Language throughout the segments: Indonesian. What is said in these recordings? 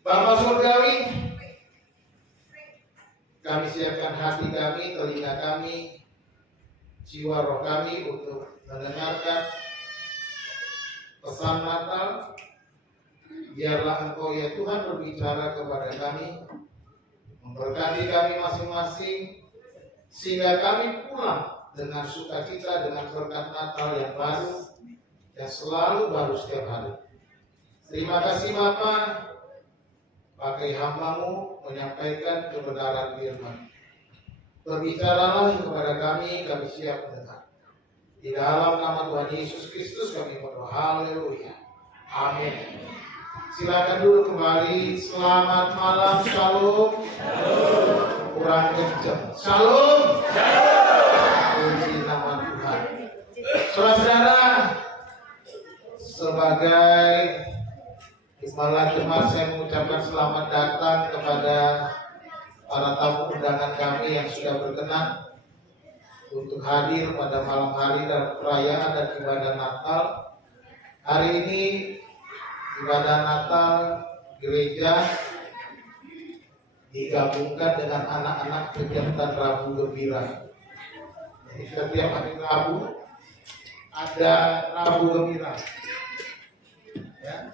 Bapa Surgawi, kami siapkan hati kami, telinga kami, jiwa roh kami untuk mendengarkan pesan Natal. Biarlah Engkau ya Tuhan berbicara kepada kami, memberkati kami masing-masing, sehingga kami pulang dengan sukacita, dengan berkat Natal yang baru, yang selalu baru setiap hari. Terima kasih Bapa, pakai hamba-Mu menyampaikan kebenaran firman. Berbicaralah kepada kami siap mendengar. Di dalam nama Tuhan Yesus Kristus kami berdoa. Haleluya. Amin. Silakan dulu kembali. Selamat malam. Shalom. Kurang kencang. Shalom. Puji nama Tuhan. Saudara-saudara, sebagai Kepala Jemaat, saya mengucapkan selamat datang kepada para tamu undangan kami yang sudah berkenan untuk hadir pada malam hari dalam perayaan dan ibadah Natal. Hari ini ibadah Natal gereja digabungkan dengan anak-anak kegiatan Rabu Gembira. Jadi setiap hari Rabu ada Rabu Gembira. Ya.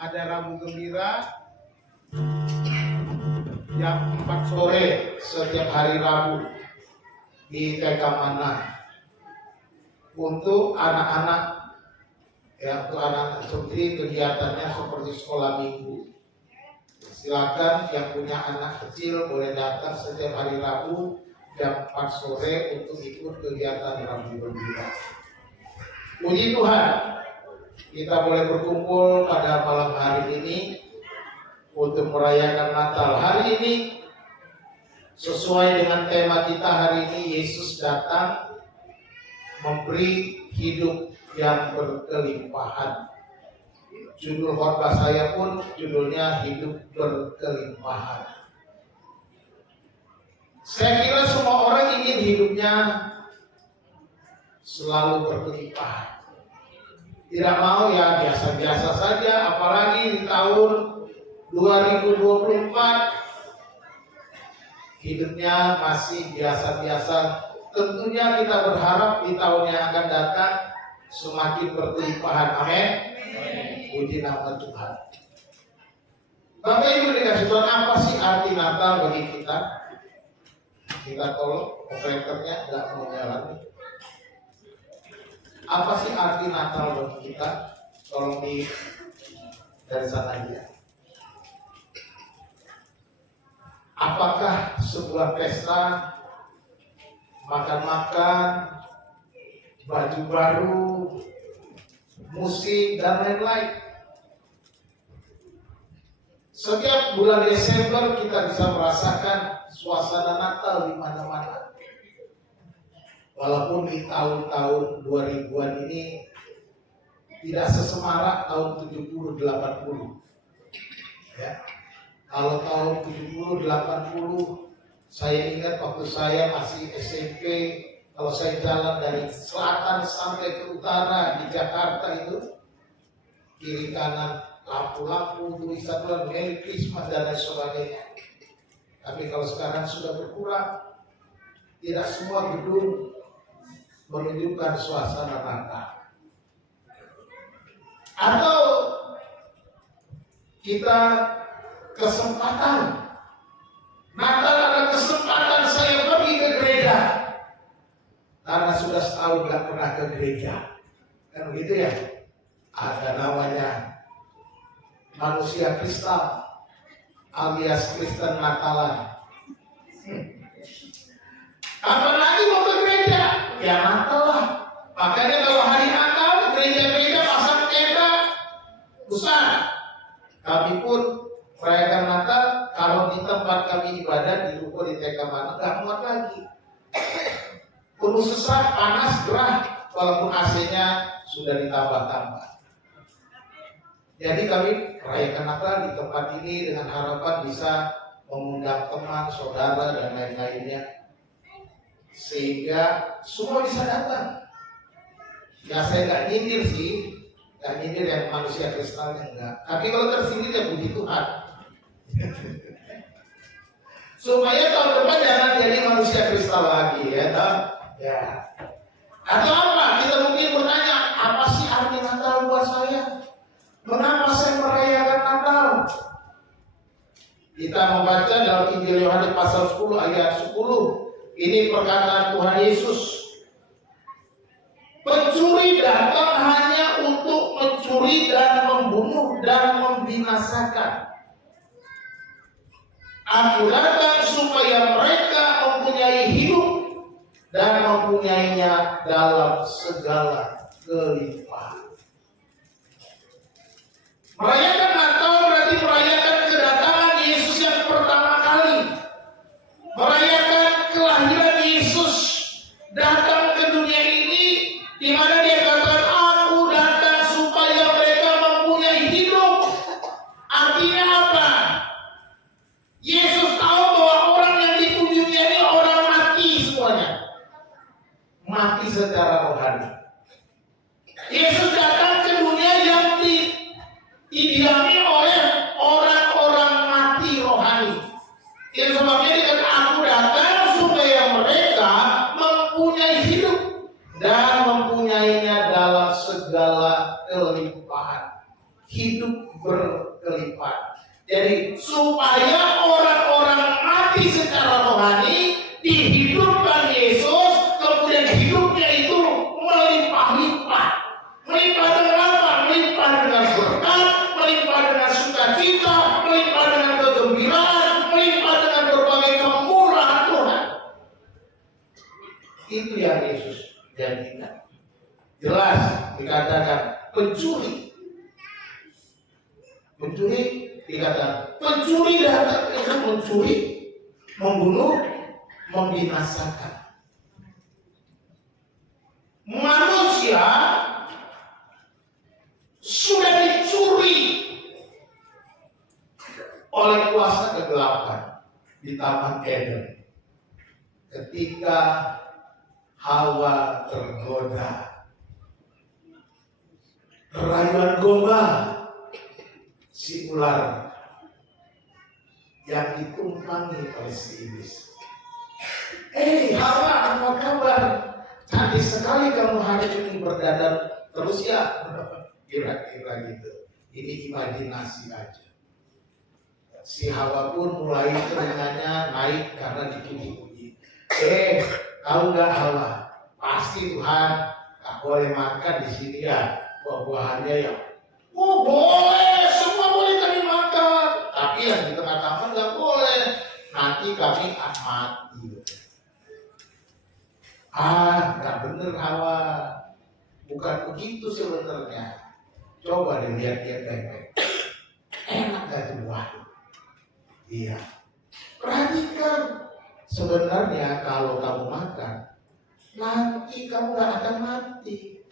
Ada Rabu Gembira jam 4 sore setiap hari Rabu di TK Mana untuk anak-anak, ya, untuk anak seperti kegiatannya seperti sekolah minggu. Silakan yang punya anak kecil boleh datang setiap hari Rabu jam 4 sore untuk ikut kegiatan Rabu Gembira. Puji Tuhan, kita boleh berkumpul pada malam hari ini untuk merayakan Natal. Hari ini sesuai dengan tema kita hari ini, Yesus datang memberi hidup yang berkelimpahan. Judul khotbah saya pun judulnya hidup berkelimpahan. Saya kira semua orang ingin hidupnya selalu berkelimpahan. Tidak mau ya biasa-biasa saja, apalagi di tahun 2024 hidupnya masih biasa-biasa. Tentunya kita berharap di tahun yang akan datang semakin berkelimpahan. Amin. Puji nama Tuhan. Bapak Ibu dikasih Tuhan, apa sih arti Natal bagi kita? Kita tolong operatornya nggak mau jalan. Apa sih arti Natal bagi kita? Tolong dari sana aja. Apakah sebuah pesta, makan-makan, baju baru, musik, dan lain-lain? Setiap bulan Desember kita bisa merasakan suasana Natal di mana-mana. Walaupun di tahun-tahun 2000-an ini tidak sesemarak tahun 70-80. Ya. Kalau tahun 70-80, saya ingat waktu saya masih SMP, kalau saya jalan dari selatan sampai ke utara di Jakarta itu, kiri kanan lampu-lampu, tulisan Merry Christmas dan lain sebagainya. Tapi kalau sekarang sudah berkurang, tidak semua gedung menunjukkan suasana Natal. Atau kita kesempatan Natal, ada kesempatan saya pergi ke gereja karena sudah setahun gak pernah ke gereja, kan begitu ya? Ada namanya manusia kristal alias Kristen Natalan. Kapan lagi mau ke gereja? Ya Natal lah. Makanya kalau hari Natal gereja-gereja pasang tenda besar. Kami pun merayakan Natal kalau di tempat kami ibadah di ruko di TK mana nggak muat lagi. Penuh sesak, panas, gerah, walaupun AC-nya sudah ditambah-tambah. Jadi kami merayakan Natal di tempat ini dengan harapan bisa mengundang teman, saudara, dan lain-lainnya, sehingga semua bisa datang. Ya saya nggak nyindir sih, nggak nyindir yang manusia kristalnya enggak. Tapi kalau tersindir ya puji Tuhan. Supaya tahun depan jangan jadi manusia kristal lagi ya, toh? Ya. Atau apa? Kita mungkin bertanya, apa sih arti Natal buat saya? Mengapa saya merayakan Natal? Kita membaca dalam Injil Yohanes pasal 10 ayat 10. Ini perkataan Tuhan Yesus. Pencuri datang hanya untuk mencuri dan membunuh dan membinasakan. Aku datang supaya mereka mempunyai hidup dan mempunyainya dalam segala kelimpahan. Merayakan Natal berarti merayakan kedatangan Yesus yang pertama kali. Merayakan kelahiran Yesus datang ke dunia ini, di mana dia katakan, aku datang supaya mereka mempunyai hidup. Artinya apa? Yesus tahu bahwa orang yang di dunia ini orang mati semuanya. Mati secara rohani. Yesus datang ke dunia yang didiami oleh orang-orang mati rohani. Itu sebabnya dia kata, aku datang supaya mereka mempunyai hidup dan mempunyainya dalam segala kelimpahan. Hidup berkelimpahan. Jadi supaya orang-orang mati secara rohani dihidupkan Yesus, kemudian hidupnya itu melimpah-limpah. Melimpah dengan apa? Melimpah dengan berkat, melimpah dengan sukacita, melimpah dengan kegembiraan, melimpah dengan berbagai kemurahan Tuhan. Itu yang Yesus janjikan. Jelas dikatakan pencuri. Pencuri dikatakan pencuri datang itu mencuri, membunuh, membinasakan. Manusia sudah dicuri oleh kuasa kegelapan di Taman Eden ketika Hawa tergoda. Rayuan gombal si ular yang ditumpangi oleh si iblis. Hawa, apa kabar? Cantik sekali kamu hari ini berdandan terus ya. Kira-kira gitu. Ini imajinasi aja. Si Hawa pun mulai telinganya naik karena dipuji-puji. Tahu nggak Hawa? Pasti Tuhan tak boleh makan di sini ya, buah-buahannya ya. Oh boleh, semua boleh kami makan. Tapi yang di tengah taman nggak boleh. Nanti kami mati. Nggak bener Hawa. Bukan begitu sebenarnya. Coba deh lihat-lihat baik-baik. Enak gak tuh buah? Iya. Perhatikan. Sebenarnya kalau kamu makan, nanti kamu gak akan mati.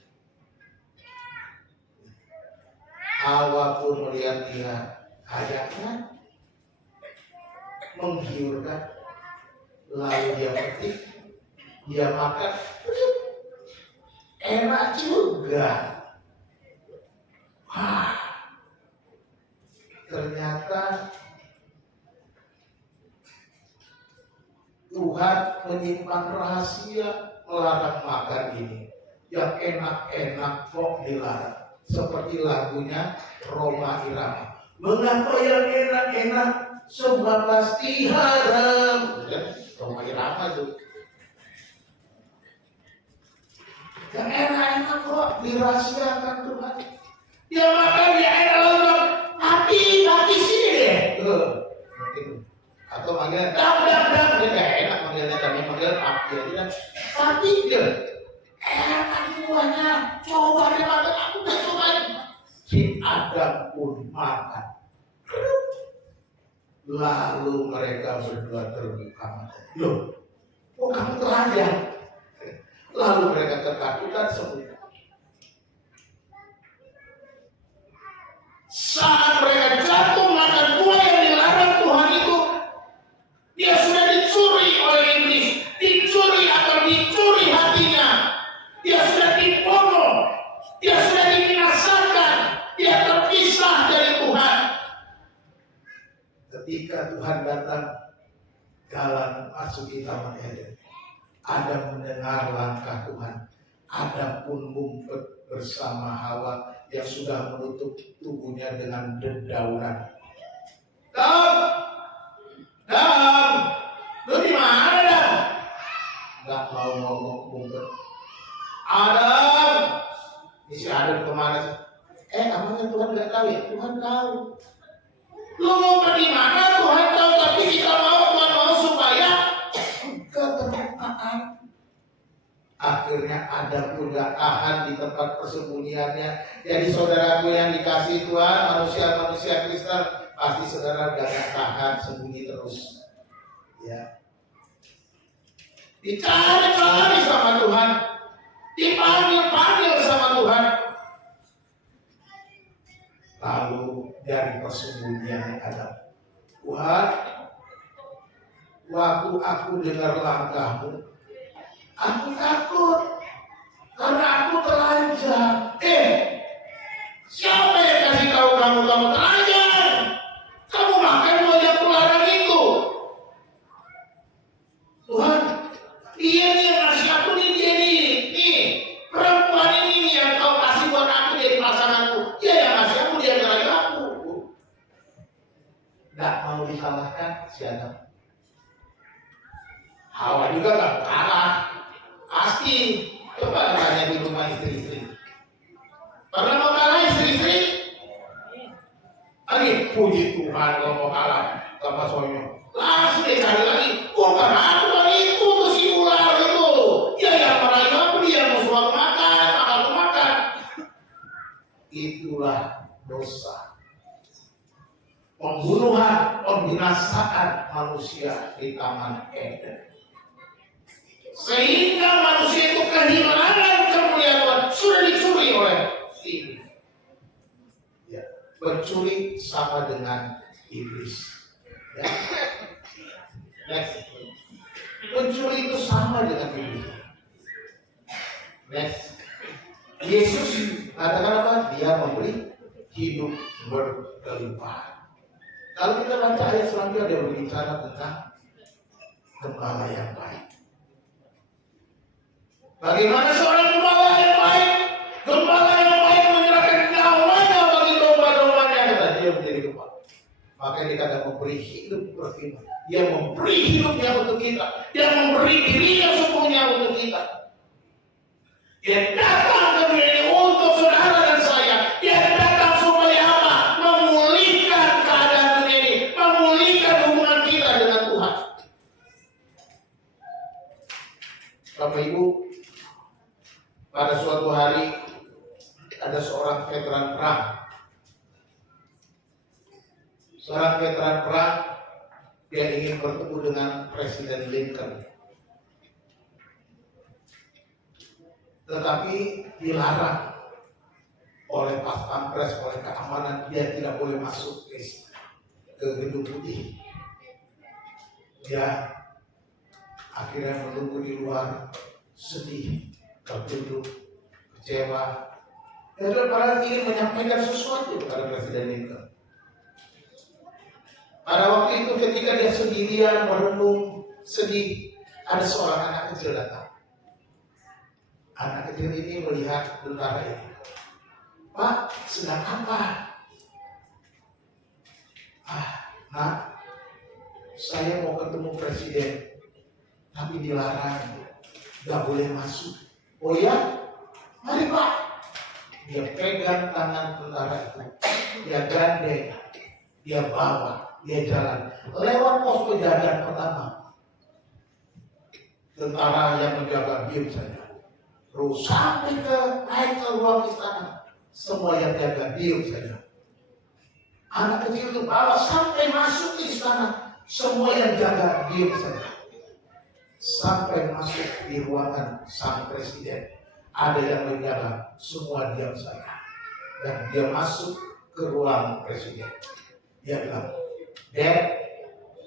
Hawa pun melihat dia kayaknya menggiurkan, lalu dia petik, dia makan, enak juga. Wah, ternyata Tuhan menyimpan rahasia melarang makan ini. Yang enak-enak kok dilarang. Seperti lagunya Roma Irama. Mengapa yang enak-enak semua pasti haram? Roma Irama itu. Yang enak-enak kok dirahasiakan Tuhan. Yang makan ya enak-enak. Hati sini deh. Atau manggilnya dam. Dia gak enak manggilnya kami manggil api aja. Tapi dia enak semuanya. Coba dia makan, aku gak cobain. Si Adam pun makan. Lalu mereka berdua terbuka mata. Loh, kok kamu telanjang? Lalu mereka ketakutan semua. Saat mereka jatuh makan buah yang dilarang Tuhan itu, dia sudah dicuri oleh iblis, dicuri hatinya, dia sudah dibunuh, dia sudah dibinasakan, dia terpisah dari Tuhan. Ketika Tuhan datang dalam masuki Taman Eden, Adam mendengar langkah Tuhan. Adam pun ngumpet bersama Hawa yang sudah menutup tubuhnya dengan dedaunan. Dam, lu di mana Dam? Gak mau ngomong ngumpet. Adam, ini si Adam kemana sih? Apanya Tuhan gak tahu ya? Tuhan tahu. Lu ngumpet di mana? Tuhan tahu, tapi kita Tuhan mau supaya keterbukaan. Akhirnya Adam pun gak tahan di tempat persembunyiannya. Jadi saudaraku yang dikasih Tuhan, manusia Kristen, pasti saudara gak tahan sembunyi terus. Ya. Dicari-cari sama Tuhan, dipanggil sama Tuhan. Lalu dari persembunyian Adam, Tuhan, waktu aku dengar langkahmu, aku takut karena aku telanjang. Siapa yang kasih tahu kamu telanjang? Kamu makan buah yang kularang itu. Tuhan, dia nih yang ngasih aku nih, perempuan ini yang kau kasih buat aku jadi pasanganku. Dia yang ngasih aku, dia yang ngerayu aku. Gak mau disalahkan si Adam. Hawa juga gak kalah. Pasti, coba tanya di rumah istri-istri. Pernah mau kalah istri-istri? Lagi, puji Tuhan kalau mau kalah sama suaminya. Langsung dia cari lagi. Bukan aku lagi itu tuh si ular itu. Dia yang merayu aku, dia yang mau suami makan, aku makan. Itulah dosa. Pembunuhan, pembinasaan manusia di Taman Eden. Sehingga manusia itu kehilangan kemuliaan Tuhan, sudah dicuri oleh iblis. Ya, mencuri sama dengan iblis. Ya. Next. Mencuri itu sama dengan iblis. Next. Yesus katakan apa? Dia memberi hidup berkelimpahan. Kalau kita baca ayat selanjutnya, dia berbicara tentang gembala yang baik. Bagaimana seorang gembala yang baik? Gembala yang baik menyerahkan nyawanya bagi domba-dombanya, kata dia menjadi gembala. Makanya dikatakan memberi hidup berkelimpahan. Dia memberi hidupnya untuk kita. Dia memberi dirinya sepenuhnya untuk kita. Dia datang ke dunia ini untuk saudara dan saya. Dia datang supaya apa? Memulihkan keadaan dunia ini, memulihkan hubungan kita dengan Tuhan. Bapak Ibu, pada suatu hari ada seorang veteran perang. Seorang veteran perang, dia ingin bertemu dengan Presiden Lincoln. Tetapi dilarang. oleh pas pampres, oleh keamanan, dia tidak boleh masuk ke gedung putih. Dia akhirnya menunggu di luar, sedih, tertunduk, kecewa. Dan padahal ingin menyampaikan sesuatu kepada Presiden Lincoln. Pada waktu itu ketika dia sendirian merenung, sedih, ada seorang anak kecil datang. Anak kecil ini melihat tentara ini. Pak, sedang apa? Nak, saya mau ketemu presiden, tapi dilarang, gak boleh masuk. Oh ya? Mari Pak. Dia pegang tangan tentara itu, dia gandeng, dia bawa, dia jalan lewat pos penjagaan pertama. Tentara yang menjaga diam saja. Terus sampai naik ke ruang istana, semua yang jaga diam saja. Anak kecil itu bawa sampai masuk ke istana, semua yang jaga diam saja. Sampai masuk di ruangan sang presiden, ada yang menjaga, semua diam saja. Dan dia masuk ke ruang presiden. Dia bilang, Dad,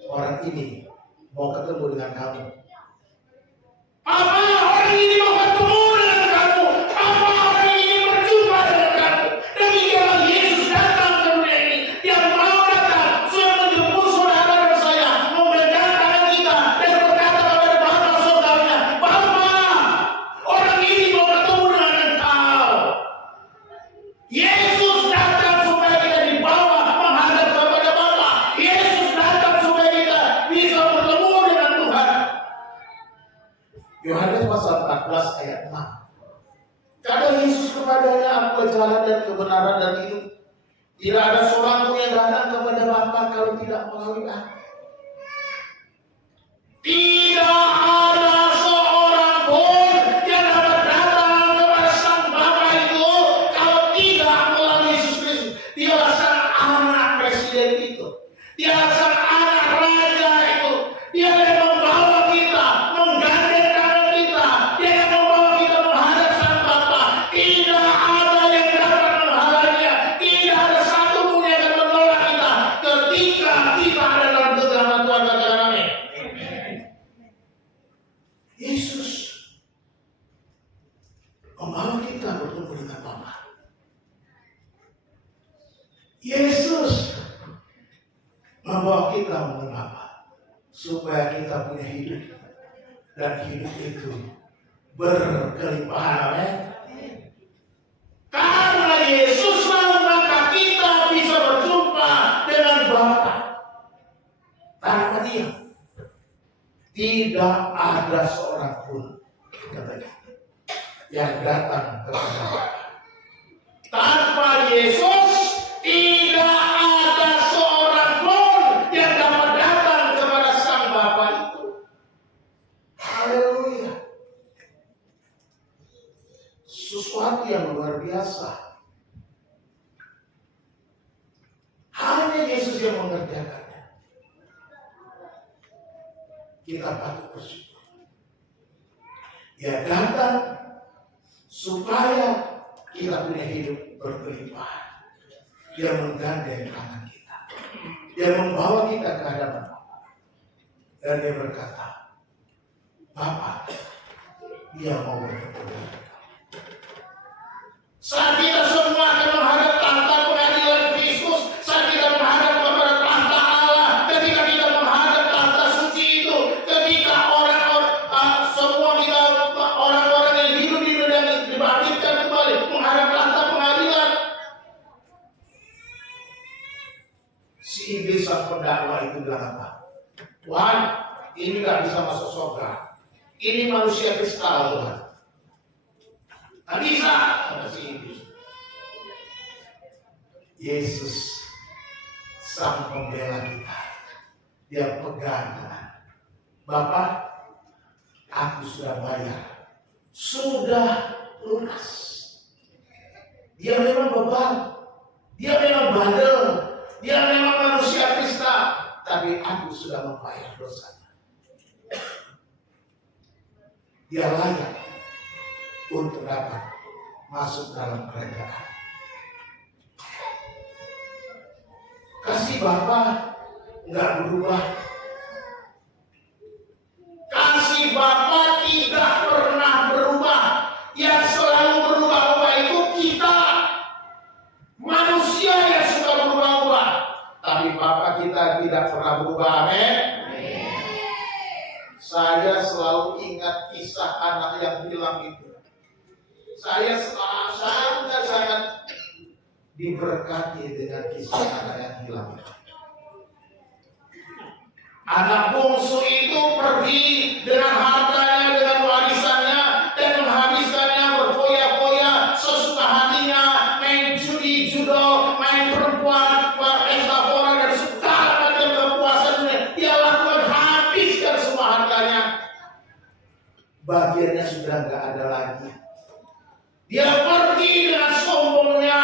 orang ini mau ketemu dengan kamu. Apa orang ini mau ketemu dengan kamu? Apa orang ini berjumpa dengan kamu? Demikianlah Yesus datang ke dunia ini. Dia mau datang, sudah menjemput saudara dan saya, memegang tangan kita dan berkata kepada Bapa saudaranya, Bapa, orang ini mau ketemu dengan engkau. Yesus datang supaya kita dibawa menghadap kepada Bapa. Yesus datang supaya kita bisa bertemu dengan Tuhan. Yohanes pasal 14 ayat 6. Kata Yesus kepadanya, aku jalan dan kebenaran dan hidup. Tidak ada seorang pun yang datang kepada Bapa kalau tidak melalui aku. Tidak ada seorang pun yang dapat datang kepada Sang Bapa itu kalau tidak melalui Yesus Kristus. Dialah sang anak presiden itu. Dialah sang anak raja itu. Dia yang membawa kita, menggandeng tangan kita. Dia yang membawa kita menghadap Sang Bapa. Tidak ada yang dapat menghalanginya. Tidak ada satu pun yang akan menolak kita ketika kita ada dalam genggaman Tuhan. Katakan amin. Yesus membawa kita bertemu dengan Bapa. Yesus membawa kita mengenal Bapa supaya kita punya hidup, dan hidup itu berkelimpahan. Amin. Karena Yesuslah maka kita bisa berjumpa dengan Bapa. Tanpa Dia tidak ada seorang pun yang datang kepada Bapa. Tanpa Yesus tidak ada seorang pun yang dapat datang kepada Sang Bapa itu. Haleluya. Sesuatu yang luar biasa. Hanya Yesus yang mengerjakannya. Kita patut bersyukur. Dia datang supaya kita punya hidup berkelimpahan. Dia menggandeng tangan kita. Dia membawa kita ke hadapan Bapa. Dan dia berkata, Bapa, Dia mau bertemu dengan kita. Saat kita semua akan menghadap tahta pengadilan Kristus, saat kita menghadap kepada tahta Allah, ketika kita menghadap tahta suci itu, ketika semua kita orang-orang yang hidup di dunia ini dibangkitkan kembali menghadap tahta pengadilan, si iblis sang pendakwa itu bilang apa? Tuhan, ini gak bisa masuk surga. Ini manusia kristal, Tuhan. Gak bisa, kata si iblis. Yesus sang pembela kita. Dia pegang tangan. Bapak, aku sudah bayar. Sudah lunas. Dia memang beban. Dia memang bandel. Dia memang manusia kristal. Tapi aku sudah membayar dosanya. Dia layak untuk dapat masuk dalam kerajaan. Bapa nggak berubah. Kasih Bapa tidak pernah berubah. Yang selalu berubah-ubah itu kita, manusia yang suka berubah-ubah. Tapi Bapa kita tidak pernah berubah. Amin. Saya selalu ingat kisah anak yang hilang itu. Saya sangat diberkati dengan kisah anak yang hilang. Anak bungsu itu pergi dengan hartanya, dengan warisannya, dan menghabiskannya berfoya-foya sesuka hatinya, main judi, judo, main perempuan, pesta pora, dan segala macam kepuasan dunia. Dia lakukan, habiskan semua hartanya. Bagiannya sudah nggak ada lagi. Dia pergi dengan sombongnya.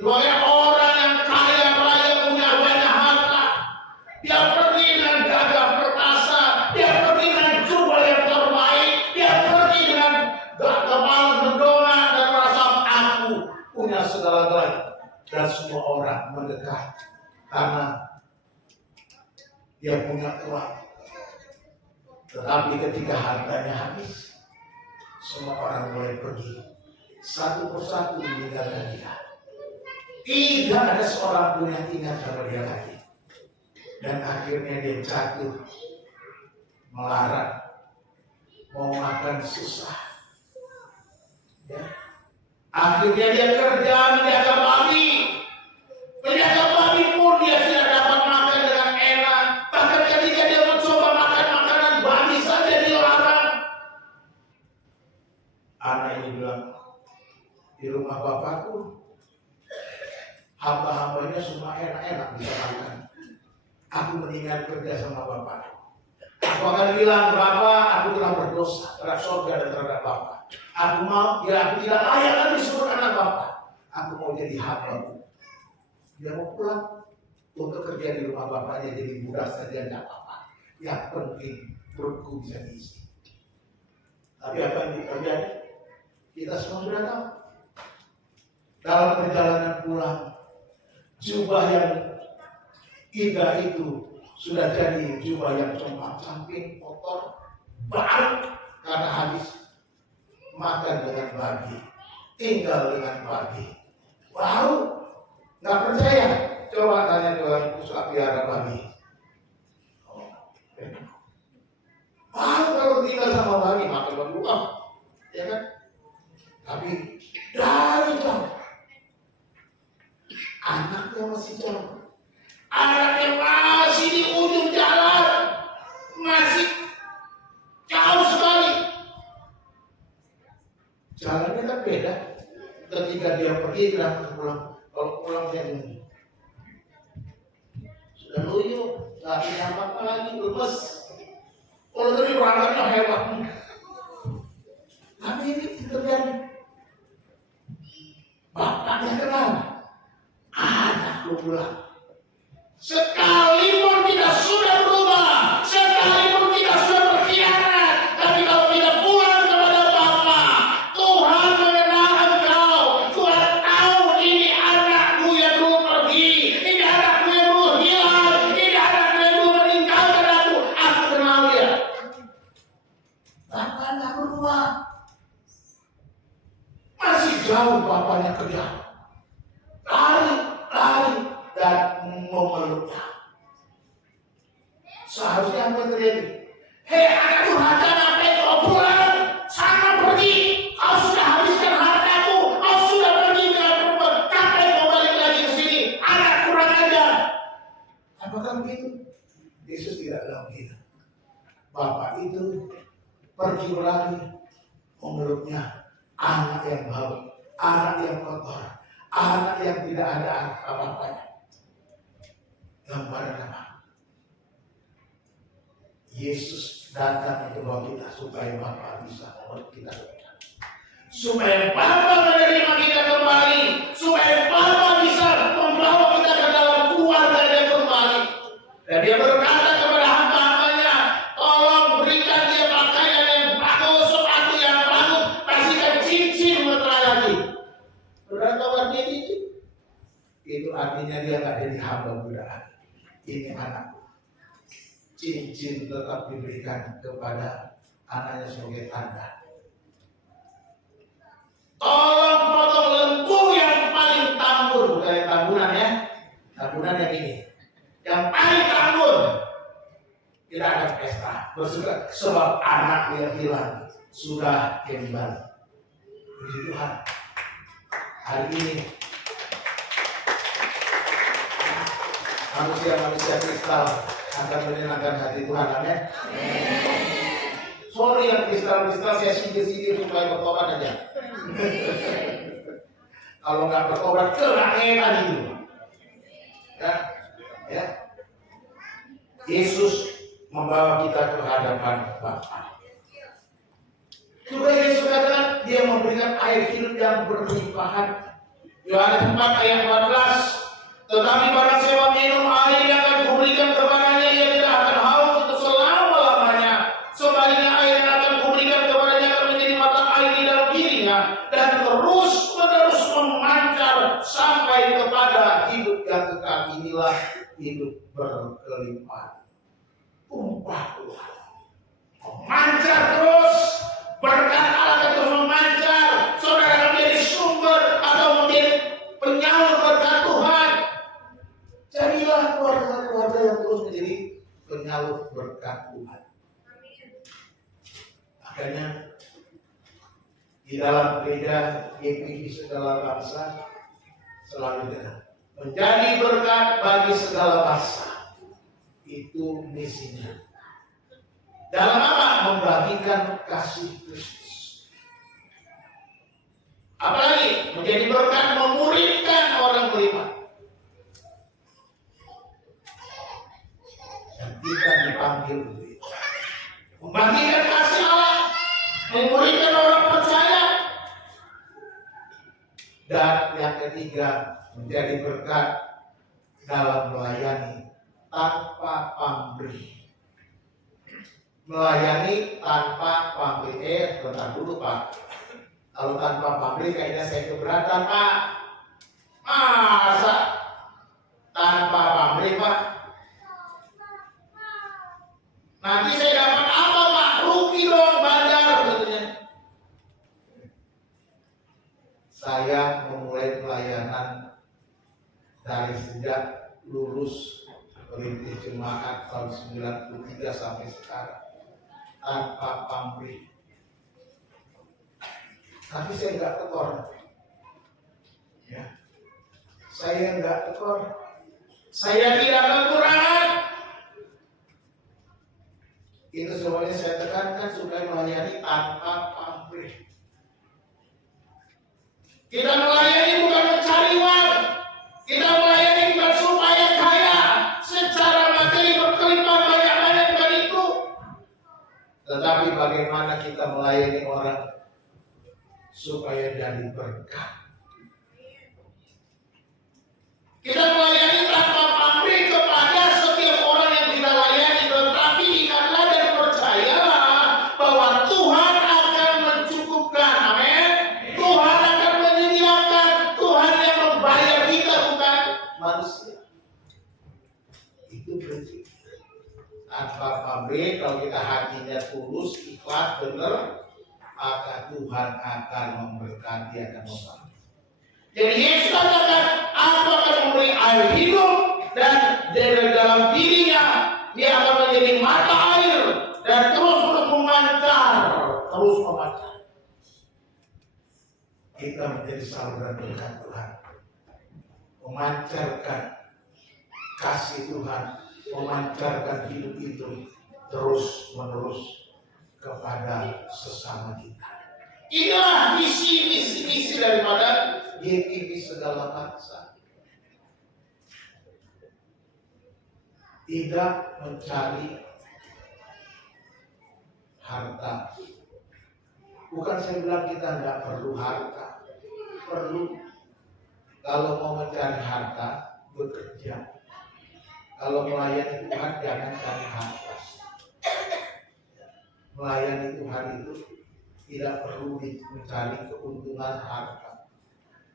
Sebagai orang yang kaya raya, punya banyak harta. Dia pergi dengan gagah perkasa. Dia pergi dengan jubah yang terbaik. Dia pergi dengan kepala mendongak dan merasa aku punya segala-galanya. Dan semua orang mendekat karena dia punya uang. Tetapi ketika hartanya habis, semua orang mulai pergi. Satu persatu meninggalkan dia. Tidak ada seorang pun yang ingat pada dia lagi. Dan akhirnya dia jatuh, melarat, mau makan susah. Ya. Akhirnya dia kerja menjaga babi. Menjaga babi pun dia tidak dapat makan dengan enak. Bahkan ketika dia mencoba makan makanan babi saja dilarang. Anak ini bilang, di rumah bapakku hamba-hambanya semua enak-enak bisa makan. Aku mendingan kerja sama bapak. Aku akan bilang, Bapak, aku telah berdosa terhadap surga dan terhadap Bapak. Aku mau, ya aku tidak layak lagi disebut anak Bapak. Aku mau jadi hamba. Dia mau pulang untuk kerja di rumah bapaknya, jadi budak saja tidak apa-apa. Yang penting perutku bisa diisi. Tapi apa yang terjadi? Kita semua sudah tahu. Dalam perjalanan pulang, jubah yang indah itu sudah jadi jubah yang cuma samping kotor, bau karena habis makan dengan babi, tinggal dengan babi, bau. Nggak percaya? Coba tanya dengan pusat piara babi. Bau kalau tinggal sama babi, makan babi uang, ya kan? Tapi dari jauh, anaknya masih jauh. Anaknya masih di ujung jalan, masih jauh sekali. Jalannya kan beda. Ketika dia pergi, kenapa pulang? Kalau pulang dia nunggu. Sudah loyo, nggak punya apa-apa lagi, lemes. Kalau tadi berangkatnya hebat. Tapi ini terjadi. Bapaknya kenal, anak lu pulang. Sekalipun kita sudah berubah, sekalipun kita sudah berkhianat, tapi kalau kita pulang kepada Bapa, Tuhan mengenal engkau. Tuhan tahu ini anakku yang dulu pergi, ini anakku yang dulu hilang, ini anakku yang dulu meninggalkan aku. Aku kenal dia. Bapa tidak berubah. Masih jauh bapaknya kerja. Lari dan memeluknya. Seharusnya apa terjadi? Hei anak durhaka, ngapain kau pulang? Sana pergi. Kau sudah habiskan hartaku. Kau sudah pergi dengan perempuan. Ngapain kau balik lagi ke sini? Anak kurang ajar. Apakah begitu? Yesus tidak bilang begitu. Bapak itu pergi lagi memeluknya. Anak yang bau, anak yang kotor, anak yang tidak ada apa-apanya. Gambaran apa? Yesus datang untuk bawa kita supaya Bapa bisa memeluk kita kembali. Supaya Bapa menerima kita kembali. Supaya Bapa bisa membawa kita ke dalam keluarga kembali. Dan dia berkata kepada hamba-hambanya, tolong berikan dia pakaian yang bagus, sepatu yang bagus, kasihkan cincin mesra lagi. Saudara tahu artinya cincin? itu artinya dia nggak jadi hamba budak. Ini anak. Cincin tetap diberikan kepada anaknya sebagai tanda. Tolong potong lembu yang paling tambur, bukan yang tamburan ya. Tamburan yang ini. Yang paling tambur. Tidak ada pesta. Bersuka sebab anak yang hilang sudah kembali. Puji Tuhan. Hari ini manusia kristal akan menyenangkan hati Tuhan. Amin. Sorry yang kristal saya sindir supaya bertobat aja. Kalau nggak bertobat kerangetan itu. Ya. Yesus membawa kita ke hadapan Bapa. Juga Yesus katakan dia memberikan air hidup yang berlimpahan. Yohanes 4 ayat 14. Tetapi barang siapa minum air yang akan kuberikan kepadanya, ia tidak akan haus untuk selama-lamanya. Sebaliknya air yang akan kuberikan kepadanya akan menjadi mata air di dalam dirinya dan terus-menerus memancar sampai kepada hidup yang kekal. Inilah hidup berkelimpahan. Umpah Tuhan memancar terus, berkat Allah terus memancar. Saudara akan menjadi sumber atau menjadi penyalur berkat Tuhan. Jadilah keluarga-keluarga yang terus menjadi penyalur berkat Tuhan. Makanya di dalam gereja GPI segala bangsa selalu dengar menjadi berkat bagi segala bangsa. Itu misinya. Dalam apa? Membagikan kasih Kristus. Apalagi menjadi berkat memuridkan orang beriman. Dan kita dipanggil begitu. Membagikan kasih Allah, memuridkan orang percaya. Dan yang ketiga, menjadi berkat dalam melayani tanpa pamrih. Melayani tanpa pamrih. Bentar dulu Pak. Kalau tanpa pamrih kayaknya saya keberatan Pak. Masa tanpa pamrih Pak? Nanti saya dapat apa Pak? Rugi dong bandar katanya. Saya memulai pelayanan dari sejak lulus perintis jemaat tahun 93 sampai sekarang tanpa pamrih. Tapi saya nggak tekor. Ya. Saya nggak tekor. Saya tidak kekurangan. Itu semuanya saya tekankan supaya melayani tanpa pamrih. Kita melayani bukan mencari uang. Kita melayani bukan supaya kaya. Secara materi berkelimpahan banyak-banyak dari itu. Tetapi bagaimana kita melayani orang supaya jadi berkat. Kita melayani tanpa pamrih kepada setiap orang yang kita layani. Tetapi ingatlah dan percayalah bahwa Tuhan akan mencukupkan. Amin. Tuhan akan menyediakan. Tuhan yang membayar kita, bukan manusia. Itu prinsip. Tanpa pamrih, kalau kita hatinya tulus, ikhlas, benar, maka Tuhan akan memberkati, akan membantu. Jadi Yesus katakan, aku akan memberi air hidup dan dari dalam dirinya dia akan menjadi mata air dan terus memancar, terus memancar. Kita menjadi saluran berkat Tuhan, memancarkan kasih Tuhan, memancarkan hidup itu terus menerus kepada sesama kita. Inilah misi daripada GPI segala bangsa. Tidak mencari harta. Bukan saya bilang kita tidak perlu harta. Perlu. Kalau mau mencari harta, bekerja. Kalau melayani Tuhan, jangan cari harta. Melayani Tuhan itu tidak perlu mencari keuntungan harta.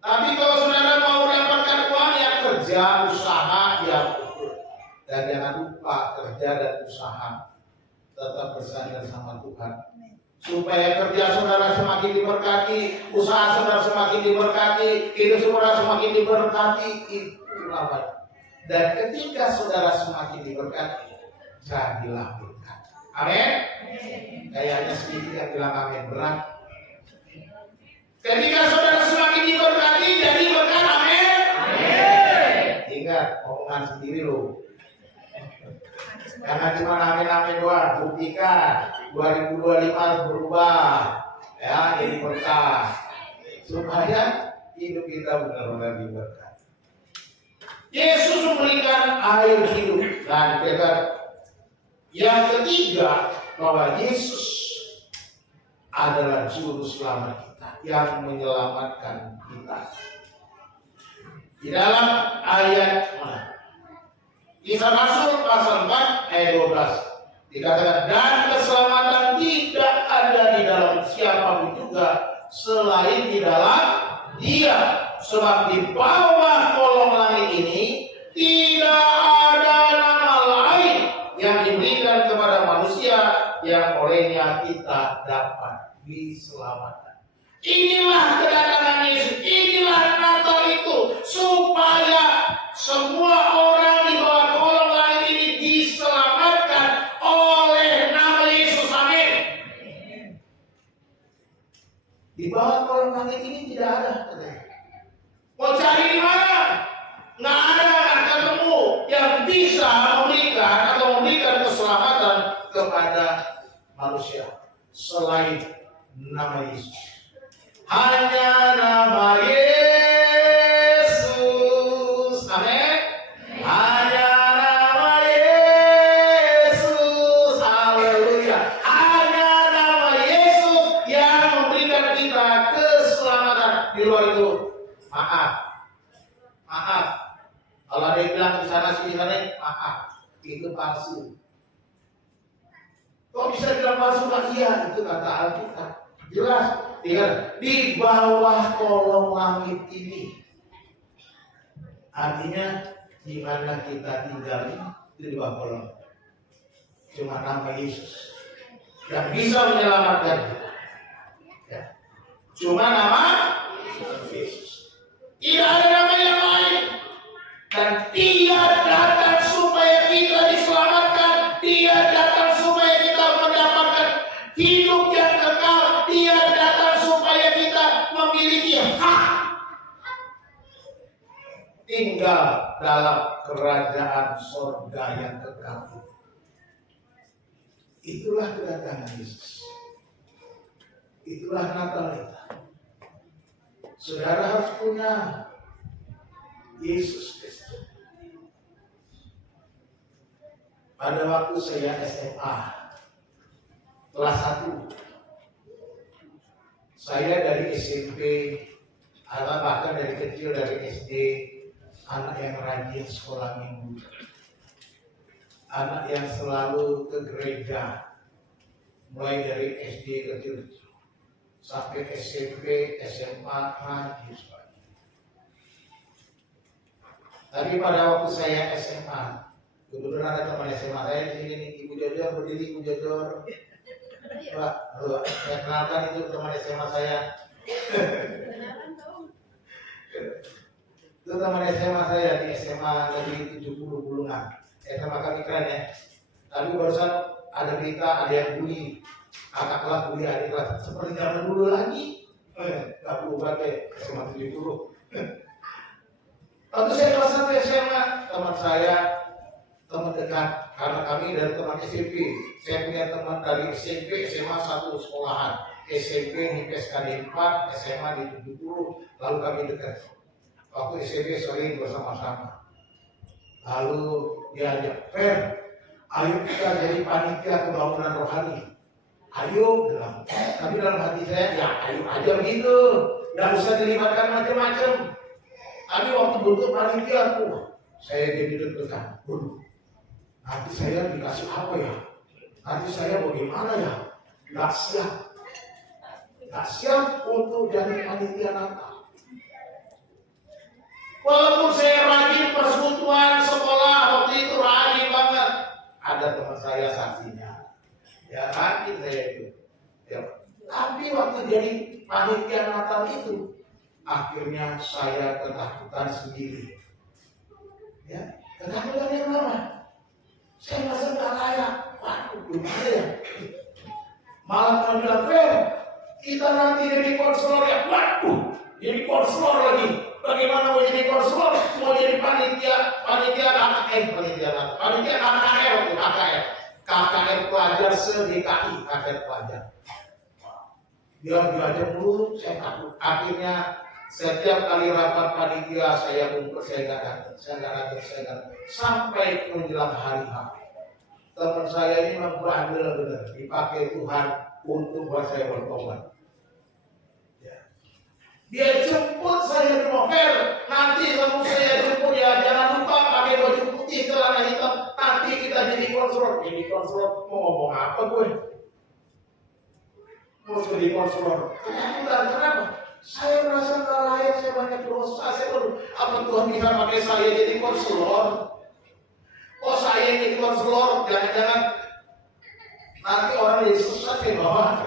Tapi kalau saudara mau mendapatkan uang, ya kerja, usaha yang betul. Dan jangan lupa kerja dan usaha tetap bersandar sama Tuhan. Supaya kerja saudara semakin diberkati, usaha saudara semakin diberkati, hidup saudara semakin diberkati, itu namanya. Dan ketika saudara semakin diberkati, jadilah berkat. Amin. Kayaknya sedikit yang bilang amin, berat. Ketika saudara semakin diberkati, jadi berkat. Amin. Ingat, omongan sendiri loh. Jangan cuma amin-amin doang. Buktikan 2025 berubah, ya, jadi berkah. Supaya hidup kita benar-benar diberkati. Yesus memberikan air hidup. Dan kita yang ketiga, bahwa Yesus adalah juru selamat kita yang menyelamatkan kita. Di dalam ayat mana? Kisah Rasul pasal 4 ayat 12 dikatakan, dan keselamatan tidak ada di dalam siapapun juga selain di dalam Dia, sebab di bawah kolong langit ini tidak ada nama lain yang diberikan kepada manusia yang olehnya kita dapat diselamatkan. Inilah kedatangan Yesus, inilah Natal itu, supaya semua orang di bawah kolong langit ini diselamatkan oleh nama Yesus. Amin. Di bawah kolong langit ini tidak ada. Mau cari di mana? Nggak ada, nggak ketemu yang bisa memberikan keselamatan kepada manusia selain nama Yesus. Hanya nama Yesus. Amin. Hanya nama Yesus. Haleluya. Hanya nama Yesus yang memberikan kita keselamatan. Di luar itu, maaf. Kalau ada yang bilang di sana sini sana, maaf. Itu palsu. Kok bisa bilang palsu? Iya, itu kata Alkitab. Jelas. Di bawah kolong langit ini, artinya di mana kita tinggal itu di bawah kolong. Cuma nama Yesus yang bisa menyelamatkan kita. Ya. Cuma nama Yesus. Tidak ada nama yang lain. Dan Dia datang supaya kita diselamatkan. Dia datang supaya kita mendapatkan hidup yang kekal. Dia datang supaya kita memiliki hak tinggal dalam kerajaan surga yang kekal. Itulah kedatangan Yesus. Itulah Natal kita. Saudara harus punya Yesus Kristus. Pada waktu saya SMA kelas 1, saya dari SMP, atau bahkan dari kecil dari SD, anak yang rajin sekolah minggu, anak yang selalu ke gereja, mulai dari SD kecil sampai SMP, SMA, ngaji. Tapi pada waktu saya SMA, kebetulan ada teman SMA saya di sini nih, Ibu Jojor, berdiri Ibu Jojor. Pak, saya kenalkan itu teman SMA saya. Itu teman SMA saya di SMA Negeri 70 Bulungan. SMA kami keren ya. Tapi barusan ada berita, ada yang bully. Kakak kelas bully adik kelas. Seperti zaman dulu lagi. Gak perlu pakai SMA 70. Waktu saya kelas 1 SMA, teman saya, teman dekat, karena kami dari teman SMP. Saya punya teman dari SMP, SMA satu sekolahan. SMP di PSKD 4, SMA di 70, lalu kami dekat. Waktu SMP sering bersama-sama. Lalu dia ajak, Fer, ayo kita jadi panitia kebangunan rohani. Ayo, bilang. Tapi dalam hati saya, ya ayo aja begitu. Nggak usah dilibatkan macam-macam. Tapi waktu bentuk panitia aku, saya jadi deg-degan. Nanti saya dikasih apa ya? Nanti saya bagaimana ya? Nggak siap untuk jadi panitia Natal. Walaupun saya rajin Akhirnya saya ketakutan sendiri. Ya, ketakutan yang mana? Saya merasa nggak layak. Waduh, gimana ya? Malah mau bilang, Fer, kita nanti jadi konselor ya. Waduh, jadi konselor lagi. Bagaimana mau jadi konselor? Mau jadi panitia KKR pelajar se-DKI, KKR pelajar. Dia belajar dulu, saya takut. Akhirnya setiap kali rapat panitia saya kumpul, saya nggak datang. Sampai menjelang hari H. Teman saya ini membandel benar, dipakai Tuhan untuk buat saya bertobat. Ya. Dia jemput saya di novel, nanti kamu saya jemput ya, jangan lupa pakai baju putih, celana hitam, nanti kita jadi konselor. Jadi konselor mau ngomong apa gue? Mau jadi konselor? Kenapa? Saya merasa nggak layak, saya banyak dosa, apa Tuhan bisa pakai saya jadi konselor? Oh saya jadi konselor, jangan-jangan nanti orang jadi sesat ya bawah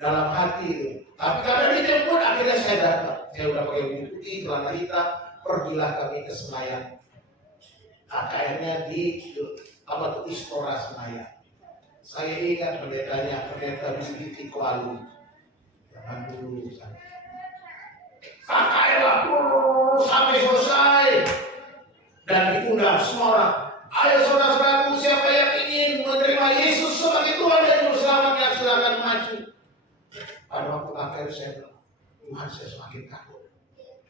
dalam hati itu. Tapi karena dijemput akhirnya saya datang. Saya udah pakai baju putih, celana hitam, pergilah kami ke Senayan. Akhirnya di Istora Senayan. Saya ingat pendeta Bibiti Kualu. Jangan dulu KKR sampai selesai dan diundang semua orang. Ayo saudara-saudaraku, siapa yang ingin menerima Yesus sebagai Tuhan dan Juru Selamatnya, silakan maju. Pada waktu akhir saya bilang, Tuhan saya semakin takut,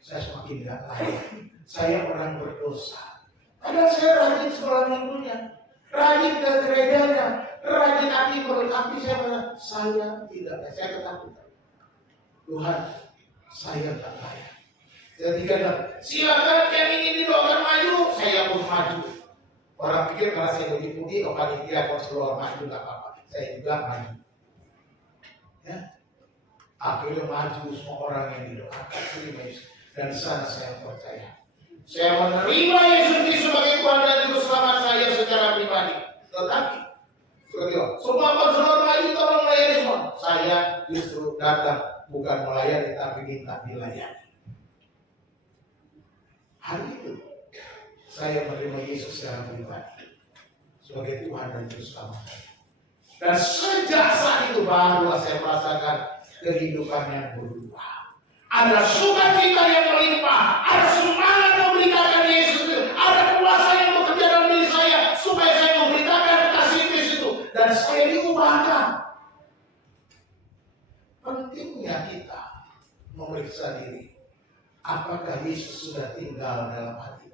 saya semakin tidak layak, saya orang berdosa. Padahal saya rajin sekolah minggunya, rajin ke gerejanya, rajin tapi saya bilang, saya ketakutan. Tuhan, saya tidak layak. Ketika silakan yang ingin didoakan maju, saya pun maju. Orang pikir karena saya putih, kalau panitia konselor maju nggak apa-apa. Saya juga maju. Ya. Akhirnya maju semua orang yang didoakan terima Yesus. Dan di sana saya percaya. Saya menerima Yesus Kristus sebagai Tuhan dan Juru Selamat saya secara pribadi. Tetapi, semua konselor maju tolong melayani semua. Saya justru datang bukan melayani tapi minta dilayani. Hari itu saya menerima Yesus secara pribadi sebagai Tuhan dan Juru Selamat. Dan sejak saat itu barulah saya merasakan kehidupan yang berubah. Ada sukacita yang melimpah, ada semangat memberitakan Yesus itu, ada kuasa yang bekerja dalam diri saya supaya saya memberitakan kasih Kristus itu dan saya diubahkan. Pentingnya kita memeriksa diri. Apakah Yesus sudah tinggal dalam hati?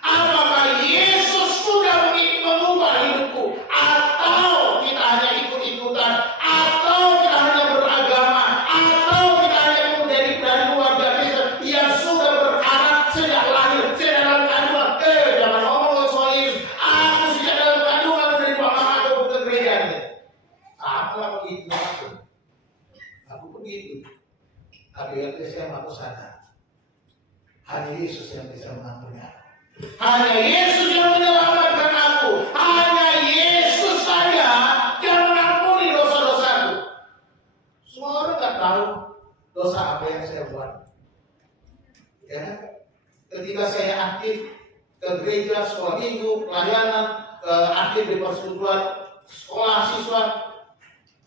Apakah Yesus sudah mengubah hidupku? Atau kita hanya ikut-ikutan? Atau kita hanya beragama? Atau kita hanya dari keluarga Kristen yang sudah beranak sejak lahir, sejak dalam kandungan? Jangan ngomong soal Yesus. Aku sejak dalam kandungan dari mama aku ke gereja. Apa begitu aku? Aku begitu. Tapi waktu saya aku sadar. Hanya Yesus yang bisa mengampunnya. Hanya Yesus yang menyelamatkan aku. Hanya Yesus saja yang mengampuni dosa-dosaku. Semua orang tak tahu dosa apa yang saya buat. Ya, ketika saya aktif ke gereja, sekolah minggu, pelayanan, aktif di persekutuan, sekolah siswa,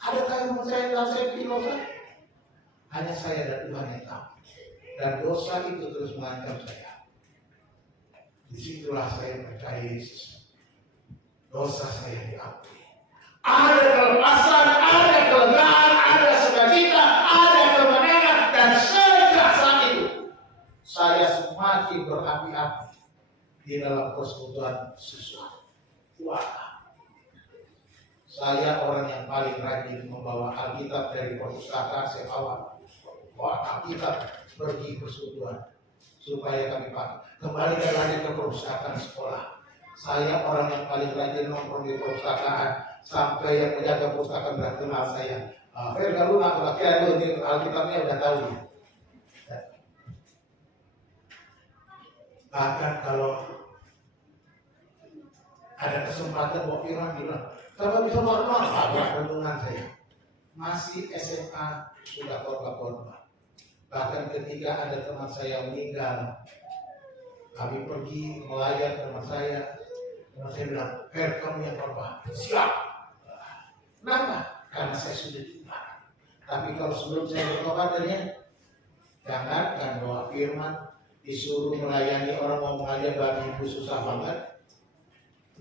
adakah yang saya bikin dosa? Hanya saya dan Tuhan yang tahu. Dan dosa itu terus mengancam saya. Disitulah saya percaya Yesus. Dosa saya diampuni. Ada kelepasan, ada kelegaan, ada sukacita, ada kemenangan. Dan sejak saat itu, saya semakin berapi-api di dalam persekutuan siswa. Wah, saya orang yang paling rajin membawa Alkitab dari perpustakaan saya bawa Alkitab pergi persekutuan supaya kami kembali lagi ke perpustakaan sekolah. Saya orang yang paling rajin nongkrong di perpustakaan sampai yang menjaga perpustakaan sudah kenal saya. Fer, kalau nggak pakai ini Alkitabnya udah tahu. Bahkan kalau ada kesempatan Pak Firman bilang, kalau bisa buat apa renungan saya? Masih SMA sudah korban. Bahkan ketika ada teman saya meninggal, kami pergi melayat teman saya bilang, Her, kamu yang berubah. Siap. Kenapa? Karena saya sudah tiba. Tapi kalau sebelum saya bertobat jangan bawa firman, disuruh melayani orang mau mengajar bagi ibu susah banget.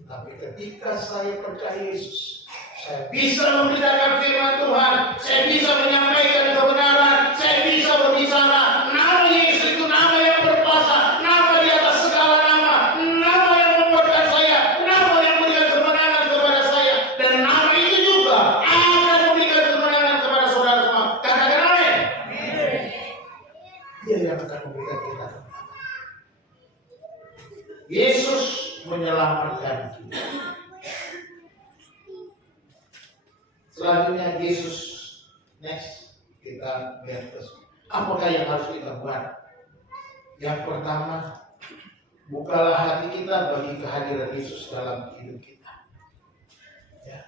Tapi ketika saya percaya Yesus, saya bisa memberitakan firman Tuhan, saya bisa menyampaikan kebenaran, saya bisa berbicara. Nama Yesus itu nama yang berkuasa, nama di atas segala nama, nama yang menguatkan saya, nama yang memberikan kemenangan kepada saya, dan nama itu juga akan memberikan kemenangan kepada saudara semua. Katakan amin. Dia yang akan memberikan kita kemenangan. Yesus menyelamatkan kita. Selanjutnya Yesus, next kita lihat terus. Apakah yang harus kita buat? Yang pertama, bukalah hati kita bagi kehadiran Yesus dalam hidup kita. Ya.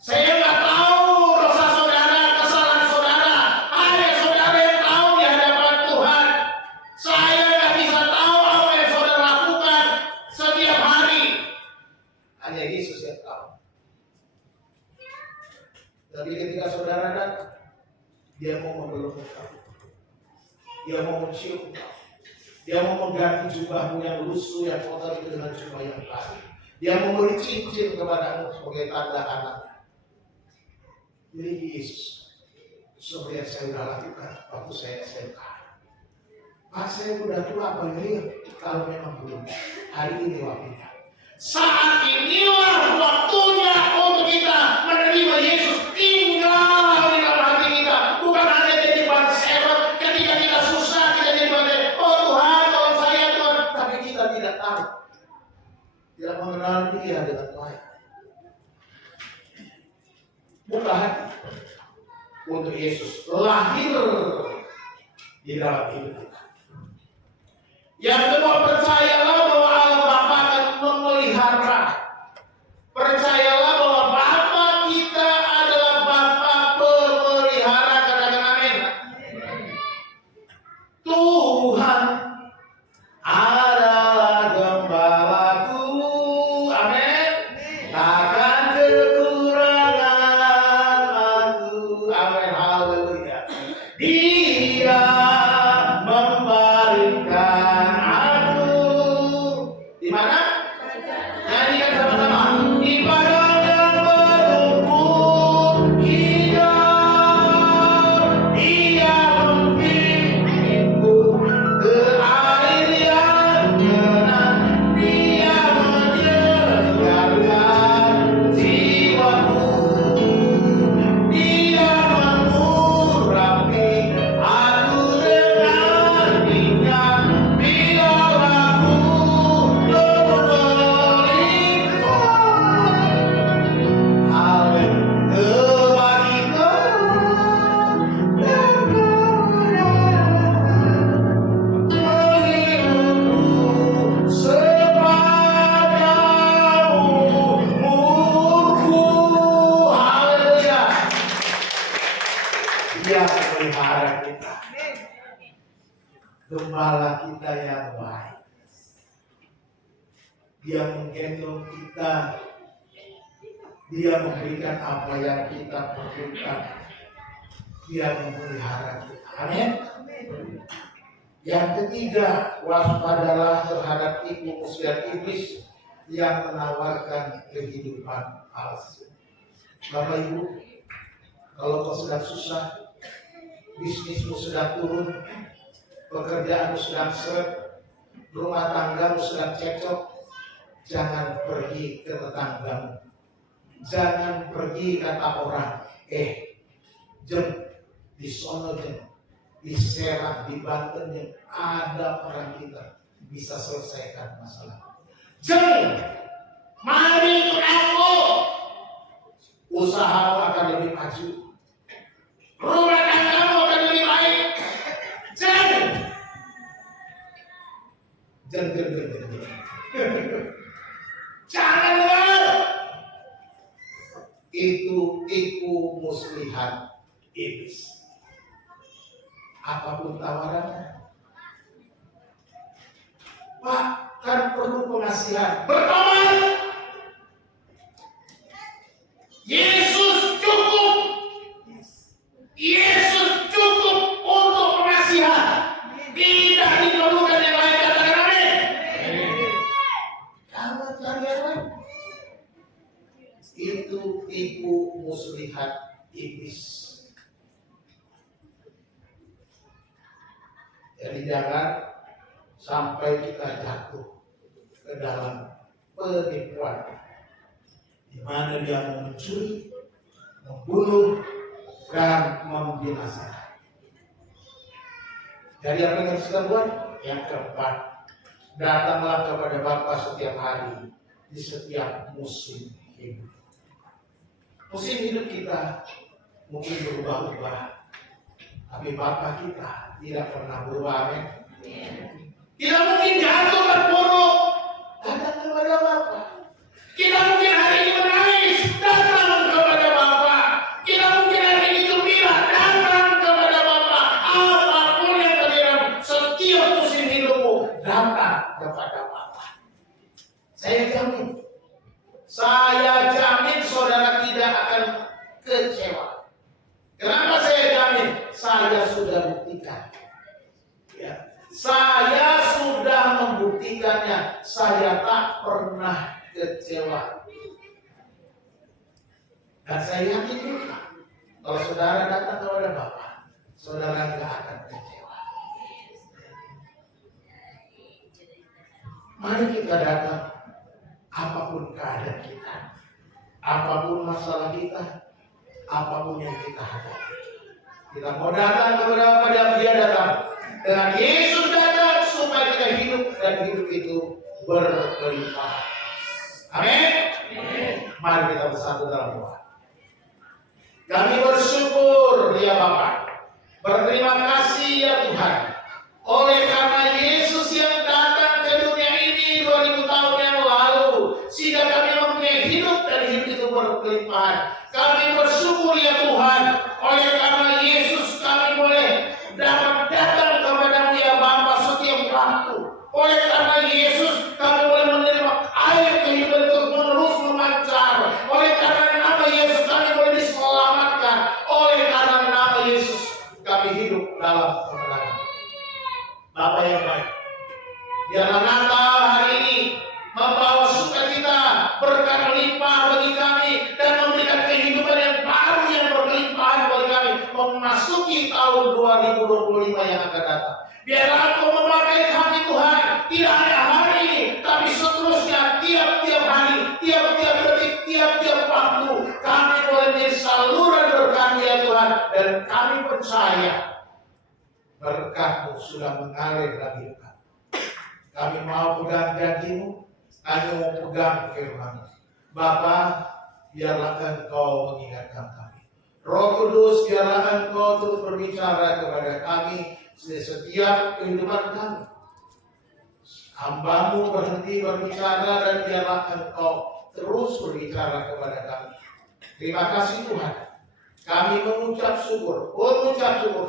Saya nggak tahu dosa saudara, kesalahan saudara. Hanya saudara yang tahu di hadapan Tuhan. Saya nggak bisa tahu apa yang saudara lakukan setiap hari. Hanya Yesus yang tahu. Tapi ketika saudara datang, dia mau memeluk kamu, dia mau mencium kamu, dia mau mengganti jubahmu yang lusuh, yang kotor itu dengan jubah yang baru. Dia mau memberi cincin kepadamu sebagai tanda anaknya. Jadi Yesus, seperti yang saya sudah lakukan waktu saya SMK. Pak, saya sudah tua apa ini? Kalau memang belum, hari ini waktunya. Saat inilah waktunya untuk kita menerima Yesus tinggal di dalam hati kita. Bukan hanya jadi bahan serot ketika kita susah, kita jadi bahan, oh Tuhan, tolong saya Tuhan. Tapi kita tidak tahu, tidak mengenal Dia dengan baik. Buka hati untuk Yesus lahir di dalam hidup kita. Yang kedua, percayalah bahwa Allah Bapa akan memelihara. Percayalah bahwa Bapa kita adalah Bapa pemelihara. Katakan amin. Tuhan adalah gembalaku. Amin. Takkan kekurangan aku. Amin. Haleluya. Dia membaringkan aku. Di mana? Nyanyikan sama-sama. Di padang yang berumput hijau, Dia membimbingku ke air yang tenang. Dia menyegarkan jiwaku. Dia mengurapi aku dengan minyak. Biar aku Dia memelihara kita, gembala kita yang baik. Dia menggendong kita, Dia memberikan apa yang kita perlukan, Dia memelihara kita. Amin. Yang ketiga, waspadalah terhadap tipu muslihat iblis yang menawarkan kehidupan palsu. Bapak Ibu, kalau kau sedang susah, bisnismu sedang turun, pekerjaanmu sedang seret, rumah tanggamu sedang cekcok, jangan pergi ke tetanggamu. Jangan pergi kata orang, jem, di sono jem, di Serang, di Banten jem, ada orang kita bisa selesaikan masalah. Jem, mari ikut aku, usahamu akan lebih maju, rumah tanggamu akan lebih baik. Jem. Janganlah itu tipu muslihat iblis. apapun tawarannya. Pak, kan perlu pengasihan. Bertobat. Yesus cukup. Yesus cukup untuk pengasihan. Tidak diperlukan yang lain. Katakan amin. Jangan cari yang lain. Itu tipu muslihat iblis. Jadi jangan sampai kita jatuh ke dalam penipuan di mana dia mau mencuri, membunuh, dan membinasakan. Jadi apa yang harus kita buat? Yang keempat, datanglah kepada Bapa setiap hari di setiap musim hidup. Musim hidup kita mungkin berubah-ubah, tapi Bapa kita tidak pernah berubah. Amin. Tidak mungkin jatuh terpuruk, datang kepada Bapa. Tidak mungkin hari ini menangis, datang kepada Bapa. Tidak mungkin hari ini gembira, datang kepada Bapa. Apapun yang terjadi setiap musim hidupmu, datang kepada Bapa. Saya jamin saudara tidak akan kecewa. Kenapa saya jamin? Saya sudah buktikan. Ya. Saya sudah membuktikannya. Saya tak pernah kecewa. Dan saya yakin juga, kalau saudara datang kepada Bapa, saudara tidak akan kecewa. Mari kita datang, apapun keadaan kita, apapun masalah kita, apapun yang kita hadapi. Kita mau datang kepada Bapa dan Dia datang. Dengan Yesus datang supaya kita hidup dan hidup itu berlimpah. Amin. Mari kita bersatu dalam doa. Kami bersyukur ya Bapa, berterima kasih ya Tuhan, oleh karena Yesus yang datang ke dunia ini 2000 tahun yang lalu, sehingga kami mempunyai hidup dan hidup itu berkelimpahan. Kami bersyukur ya Tuhan, oleh karena Yesus kami boleh dapat datang kepadamu ya Bapa setiap waktu. Oleh karena Yesus kami boleh menerima air kehidupan itu menerus memancar. Oleh karena nama Yesus kami boleh diselamatkan. Oleh karena nama Yesus kami hidup dalam kemenangan. Bapa yang baik, biarlah Natal hari ini membawa sukacita, berkat melimpah bagi kami dan memberikan kehidupan yang baru yang berlimpahan bagi kami memasuki tahun 2025 yang akan datang. Biarlah Engkau memakai kami Tuhan, tidak hanya hari ini, tapi seterusnya, tiap-tiap hari, tiap-tiap detik, tiap-tiap waktu, kami boleh menjadi saluran berkat ya Tuhan, dan kami percaya berkat-Mu sudah mengalir dalam hidup kami. Kami mau pegang janji-Mu, kami mau pegang firman-Mu. Bapa, biarlah Engkau mengingatkan kami. Roh Kudus, biarlah Engkau terus berbicara kepada kami setiap kehidupan kami. Hamba-Mu berhenti berbicara dan biarlah Engkau terus berbicara kepada kami. Terima kasih Tuhan. Kami mengucap syukur.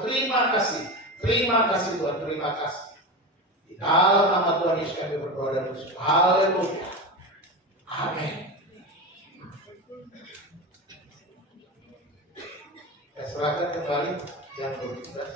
Terima kasih. Terima kasih Tuhan. Terima kasih. Di dalam nama Tuhan Yesus kami berdoa dan bersyukur. Haleluya. Amin. Saya serahkan kembali yang bertugas.